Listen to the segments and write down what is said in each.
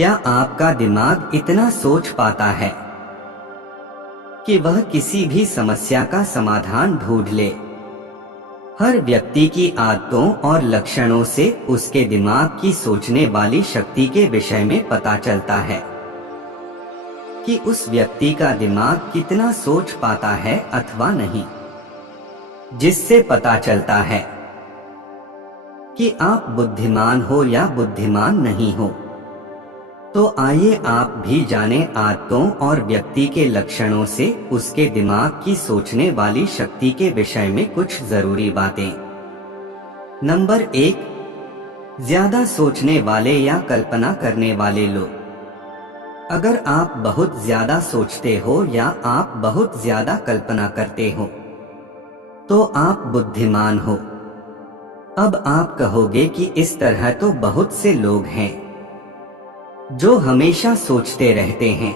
क्या आपका दिमाग इतना सोच पाता है कि वह किसी भी समस्या का समाधान ढूंढ ले? हर व्यक्ति की आदतों और लक्षणों से उसके दिमाग की सोचने वाली शक्ति के विषय में पता चलता है कि उस व्यक्ति का दिमाग कितना सोच पाता है अथवा नहीं, जिससे पता चलता है कि आप बुद्धिमान हो या बुद्धिमान नहीं हो। तो आइए आप भी जानें आदतों और व्यक्ति के लक्षणों से उसके दिमाग की सोचने वाली शक्ति के विषय में कुछ जरूरी बातें। नंबर 1, ज्यादा सोचने वाले या कल्पना करने वाले लोग। अगर आप बहुत ज्यादा सोचते हो या आप बहुत ज्यादा कल्पना करते हो तो आप बुद्धिमान हो। अब आप कहोगे कि इस तरह तो बहुत से लोग हैं जो हमेशा सोचते रहते हैं।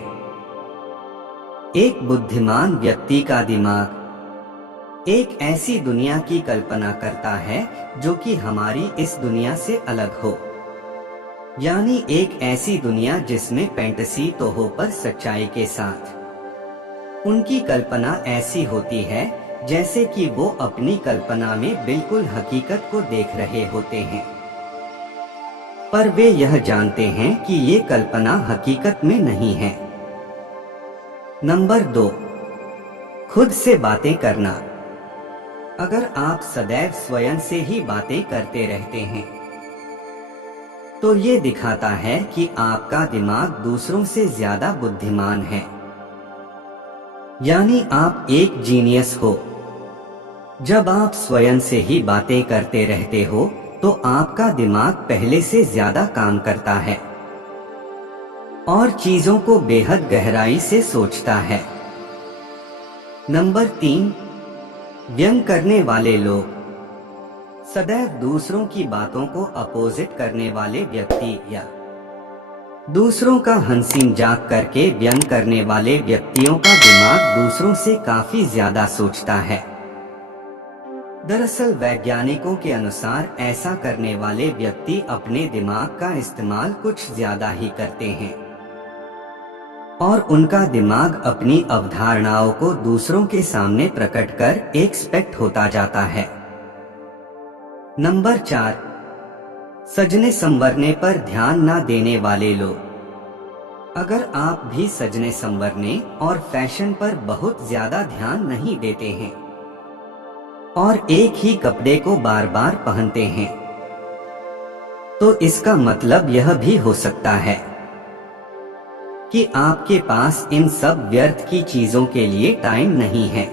एक बुद्धिमान व्यक्ति का दिमाग एक ऐसी दुनिया की कल्पना करता है जो कि हमारी इस दुनिया से अलग हो, यानी एक ऐसी दुनिया जिसमें फैंटेसी तो हो पर सच्चाई के साथ। उनकी कल्पना ऐसी होती है जैसे कि वो अपनी कल्पना में बिल्कुल हकीकत को देख रहे होते हैं, पर वे यह जानते हैं कि ये कल्पना हकीकत में नहीं है। नंबर 2, खुद से बातें करना। अगर आप सदैव स्वयं से ही बातें करते रहते हैं तो ये दिखाता है कि आपका दिमाग दूसरों से ज्यादा बुद्धिमान है, यानी आप एक जीनियस हो। जब आप स्वयं से ही बातें करते रहते हो तो आपका दिमाग पहले से ज्यादा काम करता है और चीजों को बेहद गहराई से सोचता है। नंबर 3, व्यंग करने वाले लोग। सदैव दूसरों की बातों को अपोजिट करने वाले व्यक्ति या दूसरों का हंसी मजाक करके व्यंग करने वाले व्यक्तियों का दिमाग दूसरों से काफी ज्यादा सोचता है। दरअसल वैज्ञानिकों के अनुसार ऐसा करने वाले व्यक्ति अपने दिमाग का इस्तेमाल कुछ ज्यादा ही करते हैं और उनका दिमाग अपनी अवधारणाओं को दूसरों के सामने प्रकट कर एक्सपेक्ट होता जाता है। नंबर 4, सजने संवरने पर ध्यान ना देने वाले लोग। अगर आप भी सजने संवरने और फैशन पर बहुत ज्यादा ध्यान नहीं देते हैं और एक ही कपड़े को बार बार पहनते हैं तो इसका मतलब यह भी हो सकता है कि आपके पास इन सब व्यर्थ की चीजों के लिए टाइम नहीं है।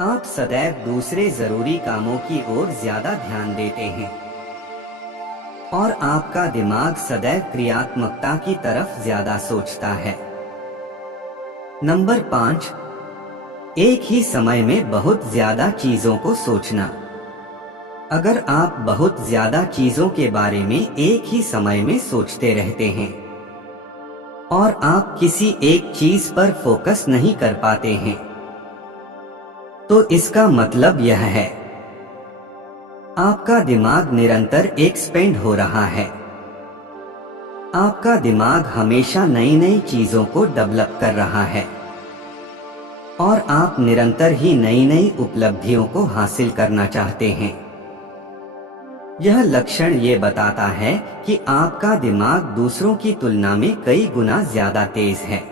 आप सदैव दूसरे जरूरी कामों की ओर ज्यादा ध्यान देते हैं और आपका दिमाग सदैव क्रियात्मकता की तरफ ज्यादा सोचता है। नंबर 5, एक ही समय में बहुत ज्यादा चीजों को सोचना। अगर आप बहुत ज्यादा चीजों के बारे में एक ही समय में सोचते रहते हैं और आप किसी एक चीज पर फोकस नहीं कर पाते हैं तो इसका मतलब यह है आपका दिमाग निरंतर एक्सपेंड हो रहा है। आपका दिमाग हमेशा नई नई चीजों को डेवलप कर रहा है और आप निरंतर ही नई नई उपलब्धियों को हासिल करना चाहते हैं। यह लक्षण ये बताता है कि आपका दिमाग दूसरों की तुलना में कई गुना ज्यादा तेज है।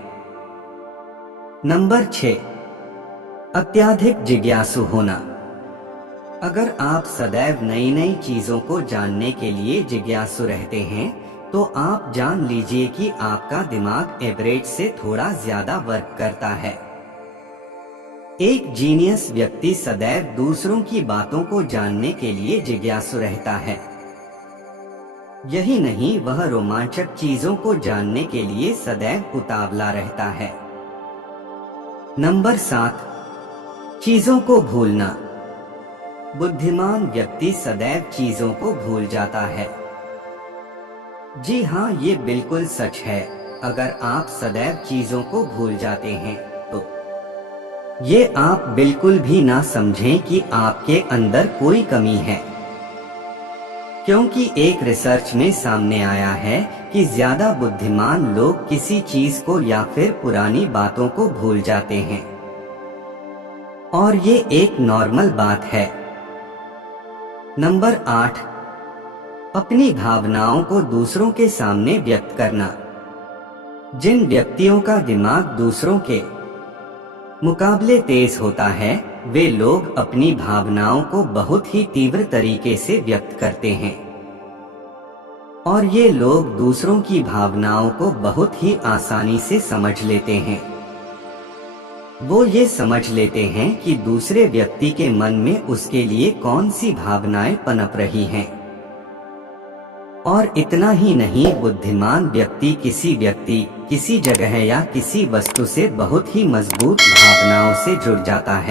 नंबर 6, अत्यधिक जिज्ञासु होना। अगर आप सदैव नई नई चीजों को जानने के लिए जिज्ञासु रहते हैं तो आप जान लीजिए कि आपका दिमाग एवरेज से थोड़ा ज्यादा वर्क करता है। एक जीनियस व्यक्ति सदैव दूसरों की बातों को जानने के लिए जिज्ञासु रहता है। यही नहीं, वह रोमांचक चीजों को जानने के लिए सदैव उतावला रहता है। नंबर 7, चीजों को भूलना। बुद्धिमान व्यक्ति सदैव चीजों को भूल जाता है। जी हाँ, ये बिल्कुल सच है। अगर आप सदैव चीजों को भूल जाते हैं तो ये आप बिल्कुल भी ना समझें कि आपके अंदर कोई कमी है, क्योंकि एक रिसर्च में सामने आया है कि ज्यादा बुद्धिमान लोग किसी चीज को या फिर पुरानी बातों को भूल जाते हैं, और ये एक नॉर्मल बात है। नंबर 8, अपनी भावनाओं को दूसरों के सामने व्यक्त करना। जिन व्यक्तियों का दिमाग दूसरों के मुकाबले तेज होता है, वे लोग अपनी भावनाओं को बहुत ही तीव्र तरीके से व्यक्त करते हैं, और ये लोग दूसरों की भावनाओं को बहुत ही आसानी से समझ लेते हैं। वो ये समझ लेते हैं कि दूसरे व्यक्ति के मन में उसके लिए कौन सी भावनाएं पनप रही हैं। और इतना ही नहीं, बुद्धिमान व्यक्ति किसी जगह या किसी वस्तु से बहुत ही मजबूत भावनाओं से जुड़ जाता है।